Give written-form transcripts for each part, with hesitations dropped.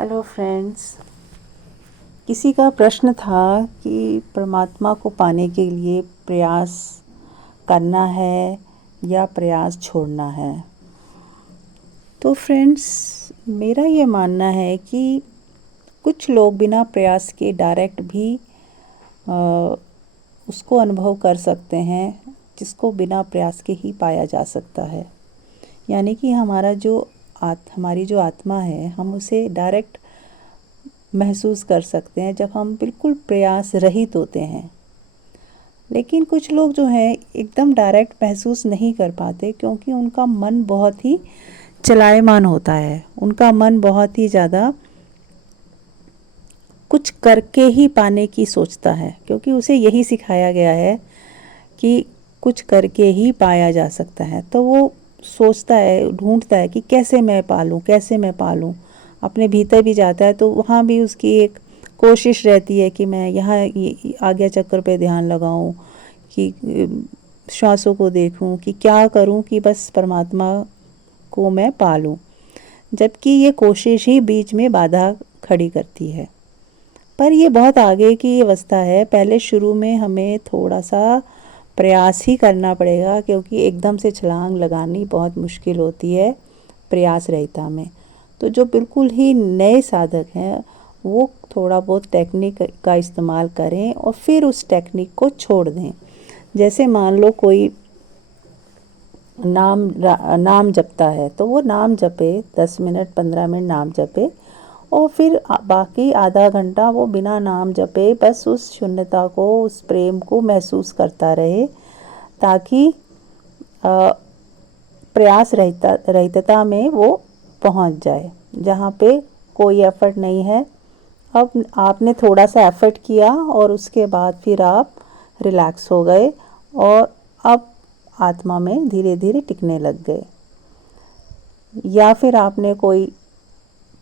Hello friends. किसी का प्रश्न था कि परमात्मा को पाने के लिए प्रयास करना है या प्रयास छोड़ना है। तो फ्रेंड्स, मेरा ये मानना है कि कुछ लोग बिना प्रयास के डायरेक्ट भी उसको अनुभव कर सकते हैं जिसको बिना प्रयास के ही पाया जा सकता है। यानी कि हमारी जो आत्मा है, हम उसे डायरेक्ट महसूस कर सकते हैं जब हम बिल्कुल प्रयास रहित होते हैं। लेकिन कुछ लोग जो हैं एकदम डायरेक्ट महसूस नहीं कर पाते, क्योंकि उनका मन बहुत ही चलायमान होता है। उनका मन बहुत ही ज़्यादा कुछ करके ही पाने की सोचता है, क्योंकि उसे यही सिखाया गया है कि कुछ करके ही पाया जा सकता है। तो वो सोचता है, ढूंढता है कि कैसे मैं पालूँ, कैसे मैं पालूँ। अपने भीतर भी जाता है, तो वहाँ भी उसकी एक कोशिश रहती है कि मैं यहाँ आज्ञा चक्र पे ध्यान लगाऊं, कि श्वासों को देखूं, कि क्या करूं कि बस परमात्मा को मैं पालूं। जबकि ये कोशिश ही बीच में बाधा खड़ी करती है। पर ये बहुत आगे की अवस्था है। पहले शुरू में हमें थोड़ा सा प्रयास ही करना पड़ेगा, क्योंकि एकदम से छलांग लगानी बहुत मुश्किल होती है प्रयास रहिता में। तो जो बिल्कुल ही नए साधक हैं, वो थोड़ा बहुत टेक्निक का इस्तेमाल करें और फिर उस टेक्निक को छोड़ दें। जैसे मान लो कोई नाम जपता है, तो वो नाम जपे, 10 मिनट 15 मिनट नाम जपे, और फिर बाकी आधा घंटा वो बिना नाम जपे बस उस शून्यता को, उस प्रेम को महसूस करता रहे, ताकि प्रयास रहितता में वो पहुंच जाए, जहाँ पे कोई एफर्ट नहीं है। अब आपने थोड़ा सा एफर्ट किया और उसके बाद फिर आप रिलैक्स हो गए और अब आत्मा में धीरे धीरे टिकने लग गए। या फिर आपने कोई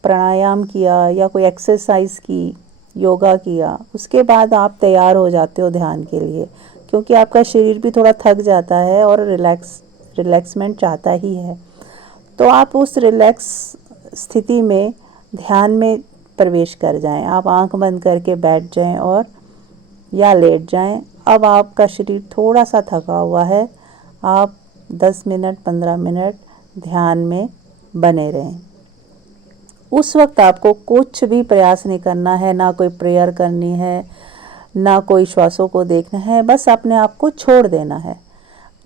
प्राणायाम किया या कोई एक्सरसाइज की, योगा किया, उसके बाद आप तैयार हो जाते हो ध्यान के लिए, क्योंकि आपका शरीर भी थोड़ा थक जाता है और रिलैक्समेंट चाहता ही है। तो आप उस रिलैक्स स्थिति में ध्यान में प्रवेश कर जाएं। आप आंख बंद करके बैठ जाएं और या लेट जाएं। अब आपका शरीर थोड़ा सा थका हुआ है, आप 10 मिनट 15 मिनट ध्यान में बने रहें। उस वक्त आपको कुछ भी प्रयास नहीं करना है, ना कोई प्रेयर करनी है, ना कोई श्वासों को देखना है, बस अपने आप को छोड़ देना है।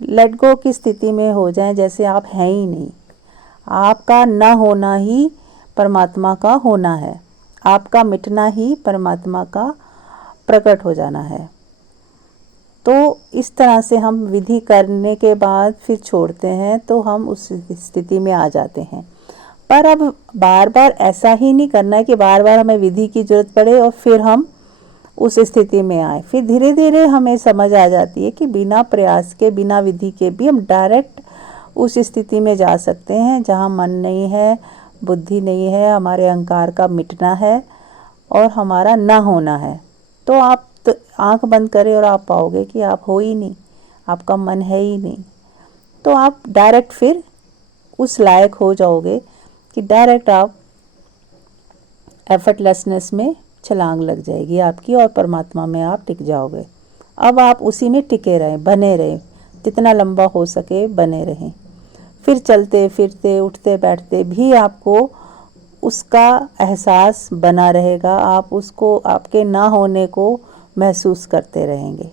लेट गो की स्थिति में हो जाएं, जैसे आप हैं ही नहीं। आपका न होना ही परमात्मा का होना है, आपका मिटना ही परमात्मा का प्रकट हो जाना है। तो इस तरह से हम विधि करने के बाद फिर छोड़ते हैं, तो हम उस स्थिति में आ जाते हैं। पर अब बार बार ऐसा ही नहीं करना है कि बार बार हमें विधि की जरूरत पड़े और फिर हम उस स्थिति में आए। फिर धीरे धीरे हमें समझ आ जाती है कि बिना प्रयास के, बिना विधि के भी हम डायरेक्ट उस स्थिति में जा सकते हैं जहाँ मन नहीं है, बुद्धि नहीं है, हमारे अहंकार का मिटना है और हमारा ना होना है। तो आप आंख बंद करें और आप पाओगे कि आप हो ही नहीं, आपका मन है ही नहीं। तो आप डायरेक्ट फिर उस लायक हो जाओगे कि डायरेक्ट आप एफर्टलेसनेस में छलांग लग जाएगी आपकी और परमात्मा में आप टिक जाओगे। अब आप उसी में टिके रहें, बने रहें, जितना लंबा हो सके बने रहें। फिर चलते फिरते उठते बैठते भी आपको उसका एहसास बना रहेगा, आप उसको, आपके ना होने को महसूस करते रहेंगे।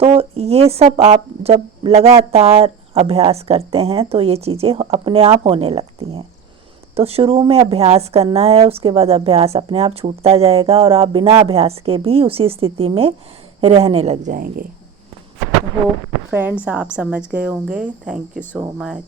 तो ये सब आप जब लगातार अभ्यास करते हैं तो ये चीज़ें अपने आप होने लगती हैं। तो शुरू में अभ्यास करना है, उसके बाद अभ्यास अपने आप छूटता जाएगा और आप बिना अभ्यास के भी उसी स्थिति में रहने लग जाएंगे। तो फ्रेंड्स, आप समझ गए होंगे। Thank you so much.